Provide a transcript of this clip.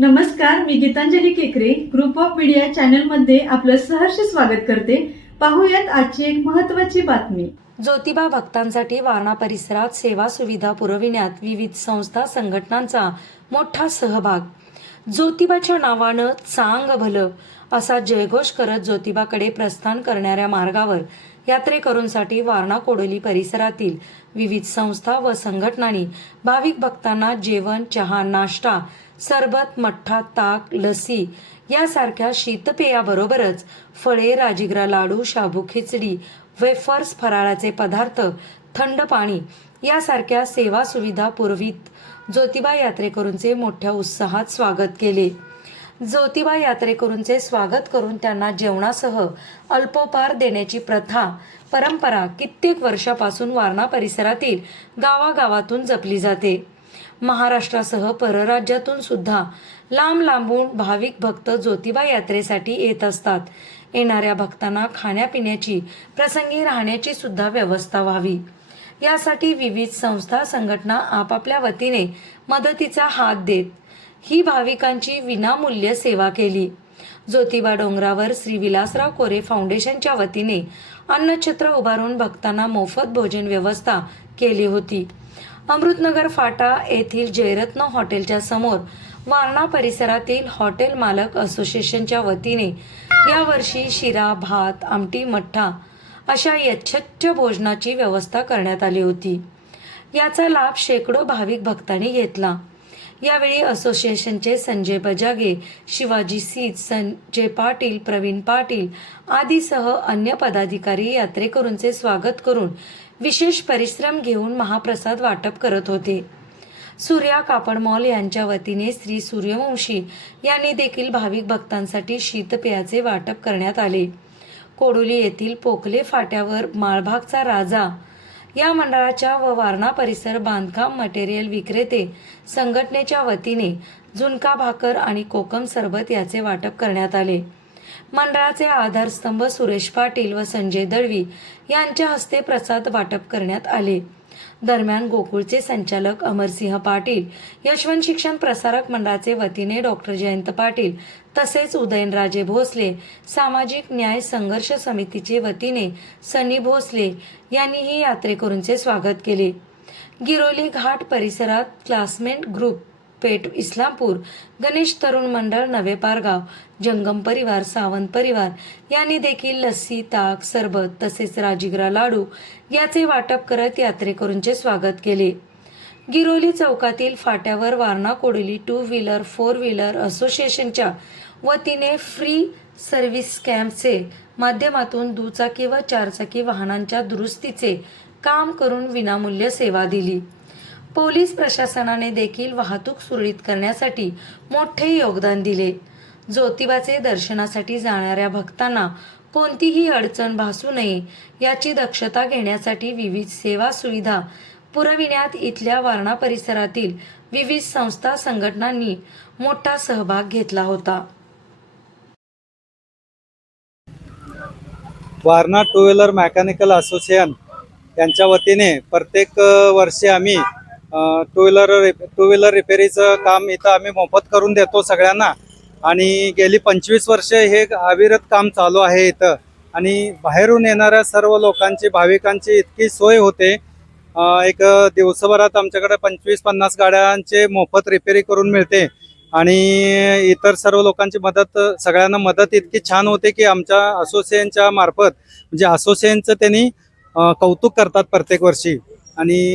नमस्कार मी गीतांजली केकरे. Group of media चॅनलमध्ये आपलं सहर्ष स्वागत करते. पाहूयात आजची एक महत्वाची बातमी. ज्योतिबा भक्तांसाठी वारणा परिसरात सेवा सुविधा पुरविण्यात विविध संस्था संघटनांचा मोठा सहभाग. ज्योतिबाच्या नावानं चांग भलं असा जयघोष करत ज्योतिबाकडे प्रस्थान करणाऱ्या मार्गावर यात्रेकरूंसाठी वारणा कोडोली परिसरातील विविध संस्था व संघटनांनी भाविक भक्तांना जेवण चहा नाश्ता सरबत मठ्ठा ताक लसी यासारख्या शीतपेयाबरोबरच फळे राजिगरा लाडू शाबू खिचडी वेफर्स फराळाचे पदार्थ थंड पाणी यासारख्या सेवा सुविधा पुरवीत ज्योतिबा यात्रेकरूंचे मोठ्या उत्साहात स्वागत केले. ज्योतिबा यात्रेकरूंचे स्वागत करून त्यांना जेवणासह अल्पोपार देण्याची प्रथा परंपरा कित्येक वर्षापासून वारणा परिसरातील गावागावातून जपली जाते. महाराष्ट्रासह परराज्यातून सुद्धा लांब लांबून भाविक भक्त ज्योतिबा यात्रेसाठी येत असतात. येणाऱ्या भक्तांना खाण्यापिण्याची प्रसंगी राहण्याची सुद्धा व्यवस्था व्हावी. यासाठी विविध संस्था संघटना आपापल्या वतीने मदतीचा हात देत ही भाविकांची विनामूल्य सेवा केली. ज्योतिबा डोंगरावर श्री विलासराव कोरे फाउंडेशनच्या वतीने अन्नछत्र उभारून भक्तांना मोफत भोजन व्यवस्था केली होती. अमृतनगर फाटा येथील जयरत्न हॉटेलच्या समोर वारणा परिसरातील हॉटेल मालक असोसिएशनच्या वतीने यावर्षी शिरा भात आमटी मठ्ठा अशा यच्छच्छ भोजनाची व्यवस्था करण्यात आली होती. याचा लाभ शेकडो भाविक भक्तांनी घेतला. यावेळी असोसिएशनचे संजय बजागे शिवाजी सीत संजय पाटील प्रवीण पाटील आदीसह अन्य पदाधिकारी यात्रेकरूंचे स्वागत करून विशेष परिश्रम घेऊन महाप्रसाद वाटप करत होते. सूर्या कापड मॉल यांच्या वतीने श्री सूर्यवंशी यांनी देखील भाविक भक्तांसाठी शीतपेयाचे वाटप करण्यात आले. कोडोली येथील पोकले फाट्यावर माळभागचा राजा या मंडळाच्या व वारणा परिसर बांधकाम मटेरियल विक्रेते संघटनेच्या वतीने झुणका भाकर आणि कोकम सरबत याचे वाटप करण्यात आले. मंडळाचे आधारस्तंभ सुरेश पाटील व संजय दळवी यांच्या हस्ते प्रसाद वाटप करण्यात आले. दरम्यान गोकुळचे संचालक अमरसिंह पाटील यशवंत शिक्षण प्रसारक मंडळाचे वतीने डॉक्टर जयंत पाटील तसेच उदयनराजे भोसले सामाजिक न्याय संघर्ष समितीचे वतीने सनी भोसले यांनीही यात्रेकरूंचे स्वागत केले. गिरोली घाट परिसरात क्लासमेट ग्रुप पेठ इस्लामपूर गणेश तरुण मंडळ नवे पारगाव जंगम परिवार सावंत परिवार यांनी देखील लस्सी ताक सरबत तसेच राजिगरा लाडू याचे वाटप करत यात्रेकरूंचे स्वागत केले. गिरोली चौकातील फाट्यावर Warana Kodoli two wheeler four wheeler असोसिएशनच्या वतीने फ्री सर्व्हिस कॅम्पचे माध्यमातून दुचाकी व चारचाकी वाहनांच्या दुरुस्तीचे काम करून विनामूल्य सेवा दिली. पोलीस प्रशासनाने देखील वाहतूक सुरळीत करण्यासाठी मोठे योगदान दिले. ज्योतिबाचे दर्शनासाठी जाणाऱ्या भक्तांना कोणतीही अडचण भासू नये याची दक्षता घेण्यासाठी विविध सेवा सुविधा पुरविण्यात इथल्या वारणा परिसरातील विविध संस्था संघटनांनी मोठा सहभाग घेतला होता. Warana two wheeler mechanical association यांच्या वतीने प्रत्येक वर्षी आम्ही टू व्हीलर टू व्हीलर रिपेरीचं काम इथं आम्ही मोफत करून देतो सगळ्यांना. आणि गेली पंचवीस वर्ष हे अविरत काम चालू आहे इथं. आणि बाहेरून येणाऱ्या सर्व लोकांची भाविकांची इतकी सोय होते. एक दिवसभरात आमच्याकडे पंचवीस पन्नास गाड्यांचे मोफत रिपेरी करून मिळते. आणि इतर सर्व लोकांची मदत सगळ्यांना मदत इतकी छान होते की आमच्या असोसिएशनच्या मार्फत म्हणजे असोसिएशनचं त्यांनी कौतुक करतात प्रत्येक वर्षी. आणि